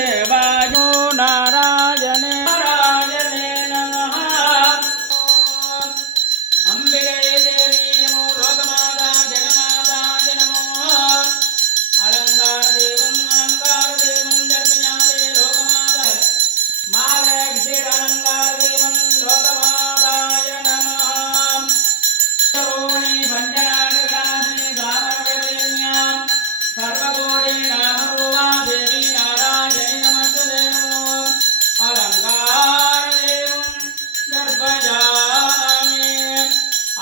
தேவாயோ நாராயணே நாராயணே நமः அம்பிகை தேவி நமோ லோகமாதா ஜனமாதாய நமோ அலங்கார தேவம் தர்ப்பயாதே லோகமாதா மால விசேஷ அலங்கார தேவம் லோகமாதாய நமः சரோணி பஞ்சநாடகானே தாமரவரண்யாம் சர்வகோடி நாமரூபா தேவி நாராயணி நமஸ்தே நமோ அலங்கார தேவம் தர்ப்பயாமி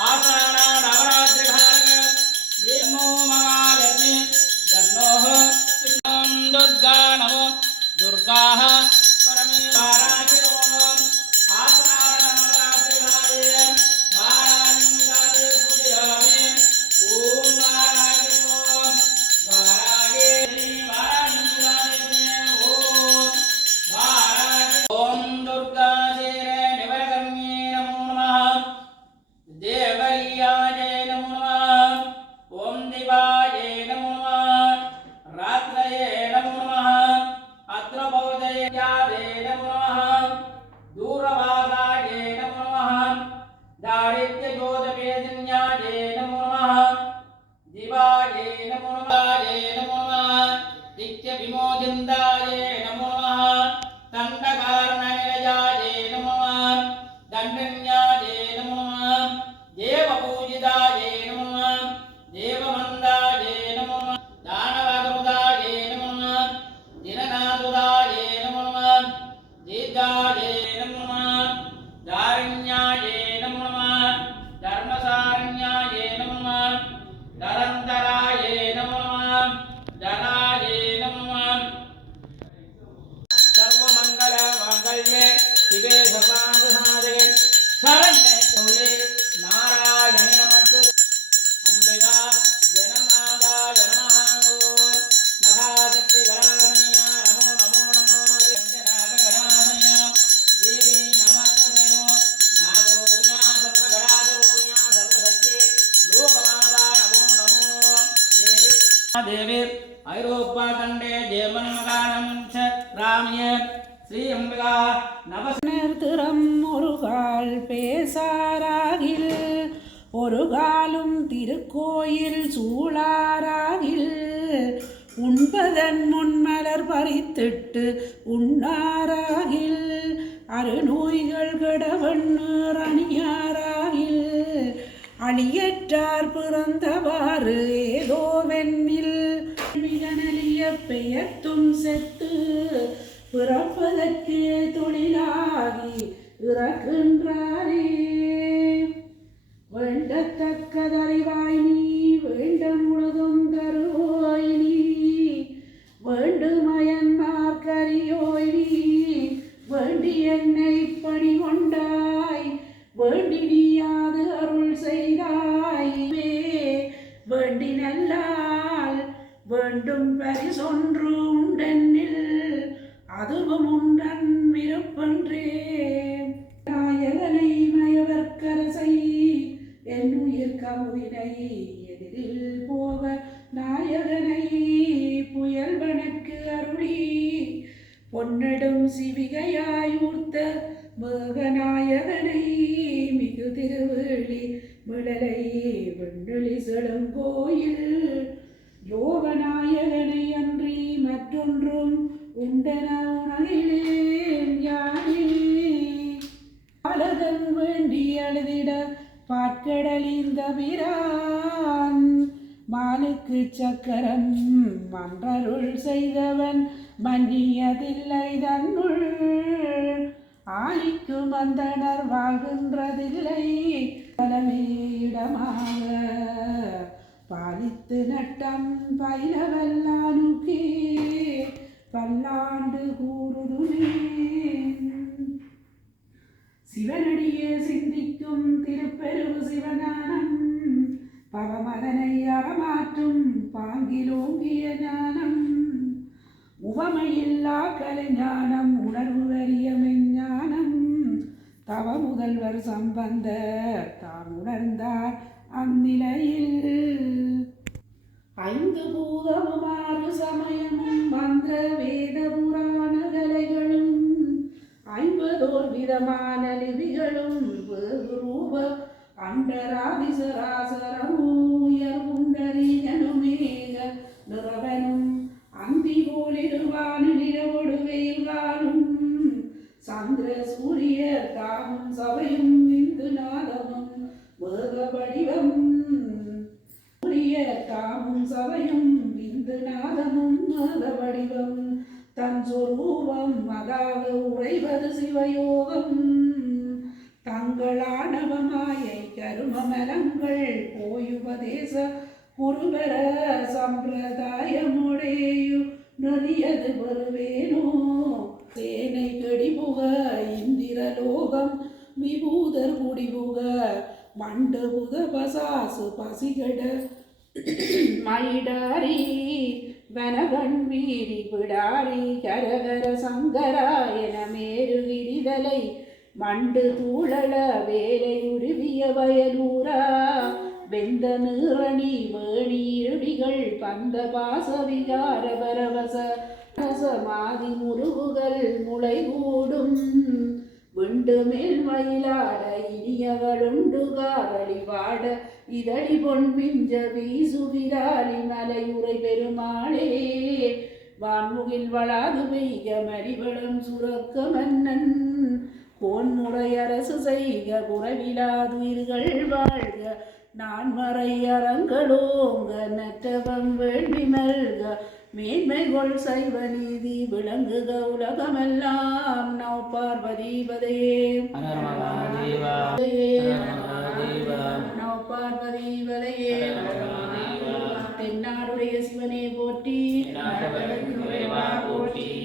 ஆசான நவராத்திரி காலக தேவோ மகாலட்சுமி ஜன்னோஹ துர்கா நமோ துர்காஹ பரமேஸ்வராய ஓம் ஆசான நவராத்திரி காலே வாராயணி பூஜயாமி ஓம் வாராய ஓம் வாராய ஓம் வாராய ஓம் துர்கா சேர நிவரகம்யே நமோ நமः தேவரியாய நமோ நமः ஓம் திவாய நமோ நமः ராத்ரயே நமோ நமः அத்ரபோதயாதே நமோ நமः தூரவாசாய நமோ நமः தாரித்ய ஜோதபேதின்யாய நமோ நமः திவாய நமோ நமः நமோ நமः நித்ய விமோதிந்தாய நமோ நமः தண்டகாரண நிலையாய நமோ நமः தண்டன்யாய நமோ நமः தேவபூஜிதாய நமோ நமः தேவமந்தாய நமோ நமः தானவகருதாய நமோ நமः தினநாதுதாய நமோ நமः தீர்காய நமோ நமः தாரண்யாய நமோ நமः தர்மசாரண்யாய நமோ நமः தரந்தராய நமோ நமः தராய நமோ நமः सर्वमंगल मांगल्ये शिवे सर्वार्थसाधके शरण्ये गौरी नारायणी नमस्ते अंबिका जनमादाय नमः ओम महाशक्ति गणाधन्या नमो नमो नमो देवनाग गणाधन्या देवी नमस्ते नमो नागरोग्या सर्वगणाधरोग्या सर्वशक्ति लोकमादा नमो नमो देवी ஐரோப்பாகண்டே தேவன்மகானம் ராமிய ஸ்ரீ அம்பிகா திறம் ஒரு கால் பேசாராகில் ஒரு காலும் திருக்கோயில் சூழாராகில் உண்பதன் முன்மலர் பறித்திட்டு உண்ணாராகில் அருநோய்கள் கடவண்ணர் அணியாராகில் அழியற்றார் பிறந்தவாறு ஏதோ வெண்ணில் மிகனலிய பெயர்த்தும் செத்து பிறப்பதற்கே தொழிலாகி இறக்கின்றாரே வேண்டத்தக்கதறிவாய் நீ வேண்ட முழுதும் தருவோய் நீ வேண்டுமயன்மார் கரியோய் நீ வேண்டி என்னை பணி கொண்டாய் வேண்டி நீயாது அருள் செய்தாய் வேண்டி நல்லால் வேண்டும் பரிசொன்று உண்டென்னில் அதுவும் உண்டன் விருப்பன்றே நாயகனை மயவர்க்கரசை என் உயிர் கமுதினை எதிரில் போக நாயகனை புயல்வனுக்கு அருளி பொன்னடும் சிவிகையாய் ஊர்த்த மேகநாயகனை மிகு திருவேளி விடலை வெண்டொளி செடும் கோயில் யோகநாயகனை அன்றி மற்றொன்றும் உண்டன உணகிலேன் யானே அழகன் வேண்டி அழுதிட பாற்கடலிந்த பிரான் மாலுக்கு சக்கரம் மன்றருள் செய்தவன் மன்னியதில்லை தன்னுள் ஆலிக்கும் அந்தனர் வாழ்கின்றதில்லை தலைமையிடமாக பாலித்து நட்டம் பயிலவல்லானுக்கே பல்லாண்டு கூறுதுமே சிவனடியே சிந்திக்கும் திருப்பெருவு சிவஞானம் பவமதனை அறமாற்றும் பாங்கிலோங்கிய ஞானம் உவமையில்லா கலைஞானம் உணர்வு வரிய மெஞ்ஞானம் தவ முதல்வர் சம்பந்தர் தாம் உணர்ந்தார் அந்நிலையில் ஐந்து பூதமும் ஆறு சமயமும் மந்திர வேத புராண விதமான லிபிகளும் ரூப அண்டராதிசராசரமூயர் புண்டரீகனுமேக நிறவனும் அந்தி போலிருவானு நிலவொடு வெயில்காலும் சந்திர சூரிய தாமும் சபையும் இந்து நாதமும் வேத வடிவம் சூரிய தாமும் சபையும் இந்து நாதமும் வேத வடிவம் தன் சொரூபம் அதாக உறைவது சிவயோகம் தங்களானவமாயை கருமமலங்கள் போயுபதேச குருபர சம்பிரதாயமுடையு நெறியது வருவேனோ சேனை கடிபுக இந்திரலோகம் விபூதர் குடிபுக மண்டு புத பசாசு பசிகட மயிடாரி வனகண் வீரி பிடாரி கரகர சங்கராயன மேருகிரிதலை மண்டு தூளள வேலை உருவிய வயலூரா வெந்த நீரணி வேணீருடிகள் பந்த பாச விகார பரவச ரசமாதி முருகுகள் முளை கூடும் விண்டு மேல் மயிலாட இனியகளுண்டு காதலி பாட இதழி பொன் பிஞ்ச வீசுவிராலி மலையுறை பெருமாளே வான்முகில் வளாது பெய்க மறிவளம் சுரக்க மன்னன் கோன்முறை அரசு செய்க குறைவிலாதுயிர்கள் வாழ்க நான் மறை அறங்களோங்க நற்றவம் வேள்வி மல்க மேன்மைகொள் சைவ நீதி விளங்குக உலகமெல்லாம் நவ பார்வதிபதையே நவ பார்வதிபதையே தென்னாடுடைய சிவனே போற்றி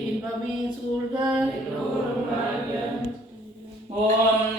இன்பமே சூழ்க ஓம்